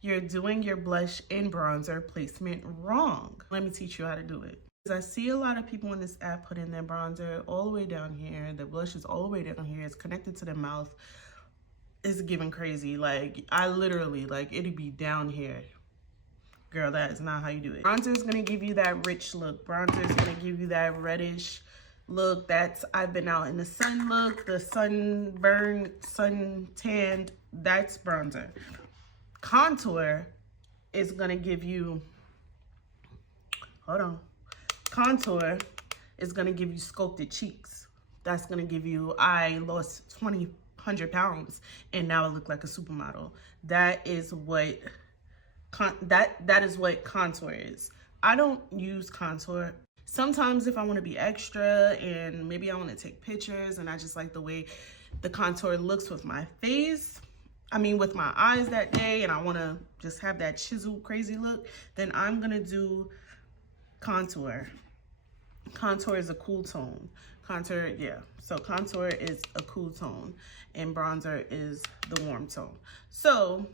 You're doing your blush and bronzer placement wrong. Let me teach you how to do it. I see a lot of people in this app put in their bronzer all the way down here. The blush is all the way down here. It's connected to their mouth. It's giving crazy. Like, I literally, like, it'd be down here. Girl, that is not how you do it. Bronzer is gonna give you that rich look. Bronzer is gonna give you that reddish look. That's I've been out in the sun look, the sunburned, sun tanned. That's bronzer. Contour is gonna give you, hold on. Contour is gonna give you sculpted cheeks. That's gonna give you, I lost 100 pounds and now I look like a supermodel. That is what that is what contour is. I don't use contour. Sometimes if I want to be extra and maybe I want to take pictures and I just like the way the contour looks with my face, with my eyes that day, and I want to just have that chiseled crazy look, then I'm gonna do contour. Contour is a cool tone. Contour, yeah. So contour is a cool tone and bronzer is the warm tone. So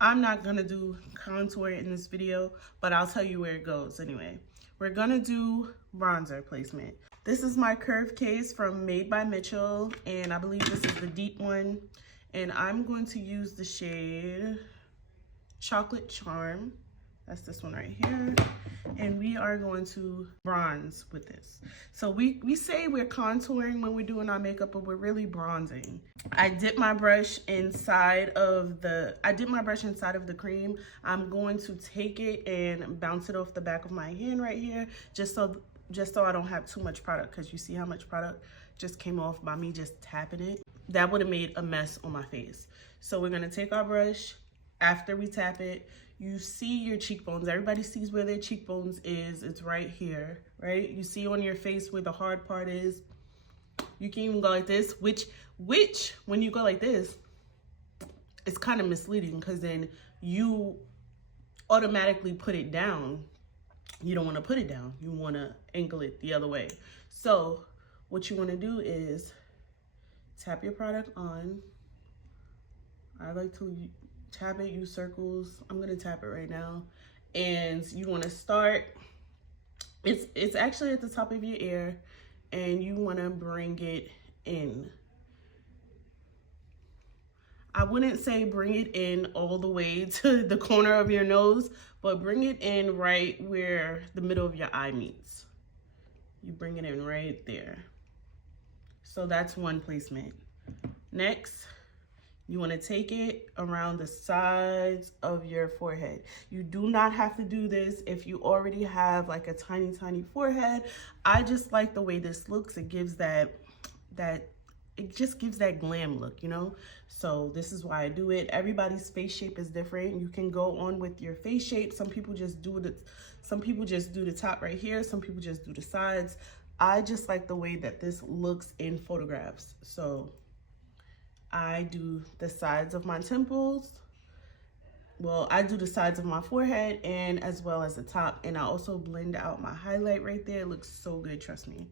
I'm not gonna do contour in this video, but I'll tell you where it goes anyway. We're gonna do bronzer placement. This is my curve case from Made by Mitchell, and I believe this is the deep one. And I'm going to use the shade Chocolate Charm. That's this one right here. And we are going to bronze with this. So we say we're contouring when we're doing our makeup, but we're really bronzing. I dip my brush inside of the cream. I'm going to take it and bounce it off the back of my hand right here, just so I don't have too much product, because you see how much product just came off by me just tapping it. That would have made a mess on my face. So we're gonna take our brush. After we tap it, you see your cheekbones. Everybody sees where their cheekbones is. It's right here, right? You see on your face where the hard part is. You can even go like this, which when you go like this, it's kind of misleading, because then you automatically put it down. You don't want to put it down. You want to angle it the other way. So what you want to do is tap your product on. I like to tap it, use circles. I'm gonna tap it right now. And you wanna start, it's actually at the top of your ear, and you wanna bring it in. I wouldn't say bring it in all the way to the corner of your nose, but bring it in right where the middle of your eye meets. You bring it in right there. So that's one placement. Next, you want to take it around the sides of your forehead. You do not have to do this if you already have like a tiny, tiny forehead. I just like the way this looks. It gives it just gives that glam look, you know? So this is why I do it. Everybody's face shape is different. You can go on with your face shape. Some people just do the top right here. Some people just do the sides. I just like the way that this looks in photographs. So I do the sides of my temples. Well, I do the sides of my forehead and as well as the top. And I also blend out my highlight right there. It looks so good, trust me.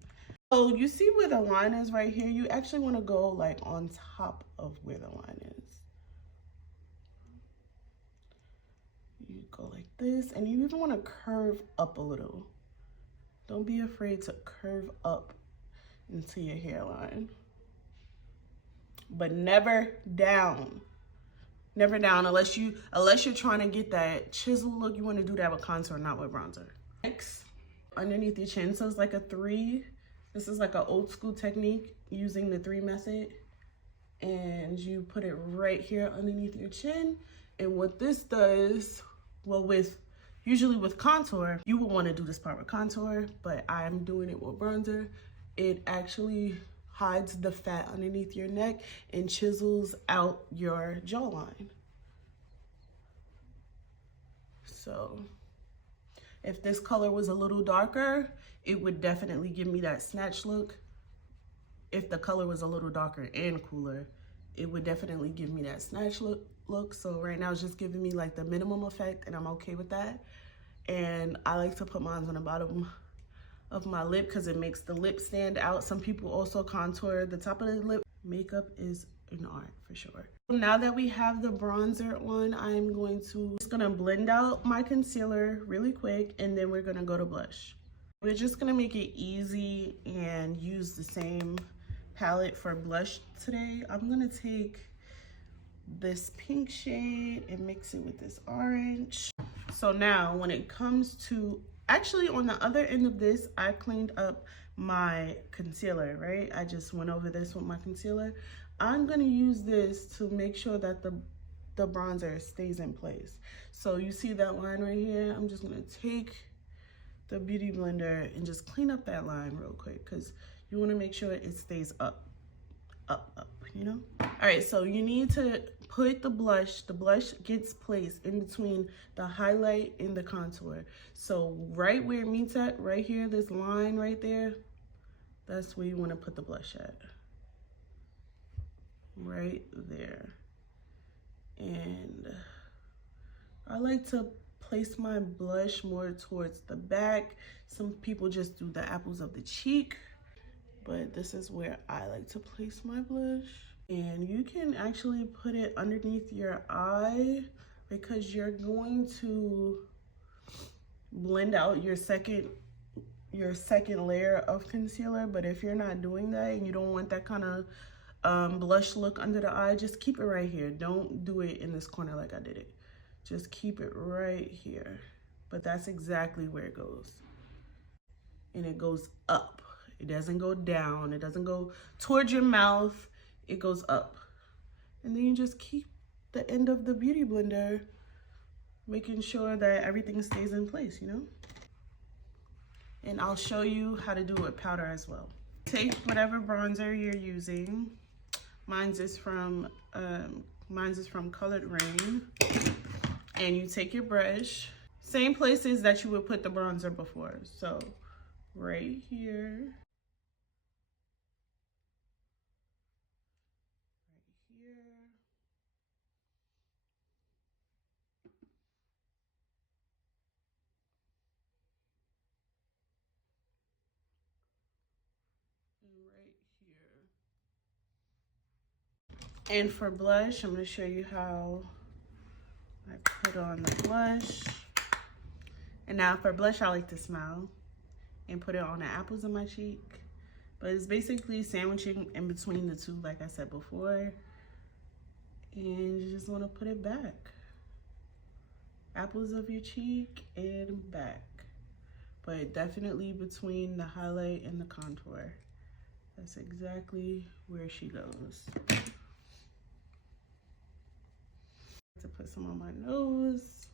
So you see where the line is right here? You actually want to go like on top of where the line is. You go like this, and you even want to curve up a little. Don't be afraid to curve up into your hairline. But never down. Never down unless you're trying to get that chisel look. You want to do that with contour, not with bronzer. Next, underneath your chin. So it's like a 3. This is like an old school technique using the 3 method. And you put it right here underneath your chin. And what this does, well, usually with contour, you would want to do this part with contour, but I'm doing it with bronzer. It actually hides the fat underneath your neck and chisels out your jawline. So if this color was a little darker, it would definitely give me that snatch look. If the color was a little darker and cooler, it would definitely give me that snatch look. So right now it's just giving me like the minimum effect, and I'm okay with that. And I like to put mine on the bottom of my lip because it makes the lip stand out. Some people also contour the top of the lip. Makeup is an art for sure. Now that we have the bronzer on, I'm just gonna blend out my concealer really quick, and then we're gonna go to blush. We're just gonna make it easy and use the same palette for blush today. I'm gonna take this pink shade and mix it with this orange. So now when it comes to, actually on the other end of this, I cleaned up my concealer, right? I just went over this with my concealer. I'm gonna use this to make sure that the bronzer stays in place. So you see that line right here? I'm just gonna take the Beauty Blender and just clean up that line real quick, because you wanna make sure it stays up, you know? All right, so you need to put the blush gets placed in between the highlight and the contour. So right where it meets at, right here, this line right there, that's where you wanna put the blush at. Right there. And I like to place my blush more towards the back. Some people just do the apples of the cheek, but this is where I like to place my blush. And you can actually put it underneath your eye, because you're going to blend out your second layer of concealer. But if you're not doing that and you don't want that kind of blush look under the eye, just keep it right here. Don't do it in this corner like I did it. Just keep it right here. But that's exactly where it goes. And it goes up. It doesn't go down. It doesn't go towards your mouth. It goes up. And then you just keep the end of the Beauty Blender, making sure that everything stays in place, you know? And I'll show you how to do it with powder as well. Take whatever bronzer you're using. Mine's is from Colored Rain. And you take your brush, same places that you would put the bronzer before. So right here, and for blush, I'm going to show you how I put on the blush. And now for blush, I like to smile and put it on the apples of my cheek. But it's basically sandwiching in between the two, like I said before. And you just want to put it back. Apples of your cheek and back. But definitely between the highlight and the contour. That's exactly where she goes. To put some on my nose,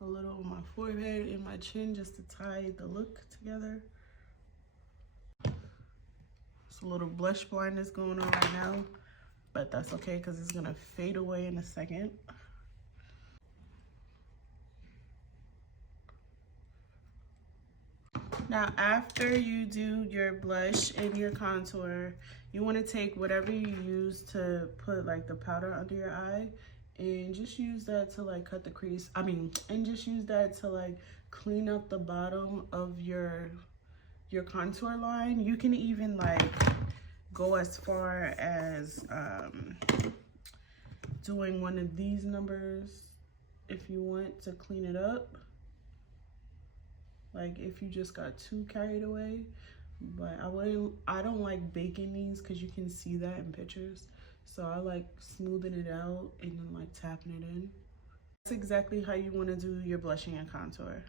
a little on my forehead and my chin, just to tie the look together. It's a little blush blindness going on right now, but that's okay because it's gonna fade away in a second. Now, after you do your blush and your contour, you want to take whatever you use to put like the powder under your eye, and just use that to like cut the crease. And just use that to like clean up the bottom of your contour line. You can even like go as far as doing one of these numbers if you want to clean it up. Like if you just got too carried away. But I don't like baking these because you can see that in pictures. So I like smoothing it out and then like tapping it in. That's exactly how you want to do your blushing and contour.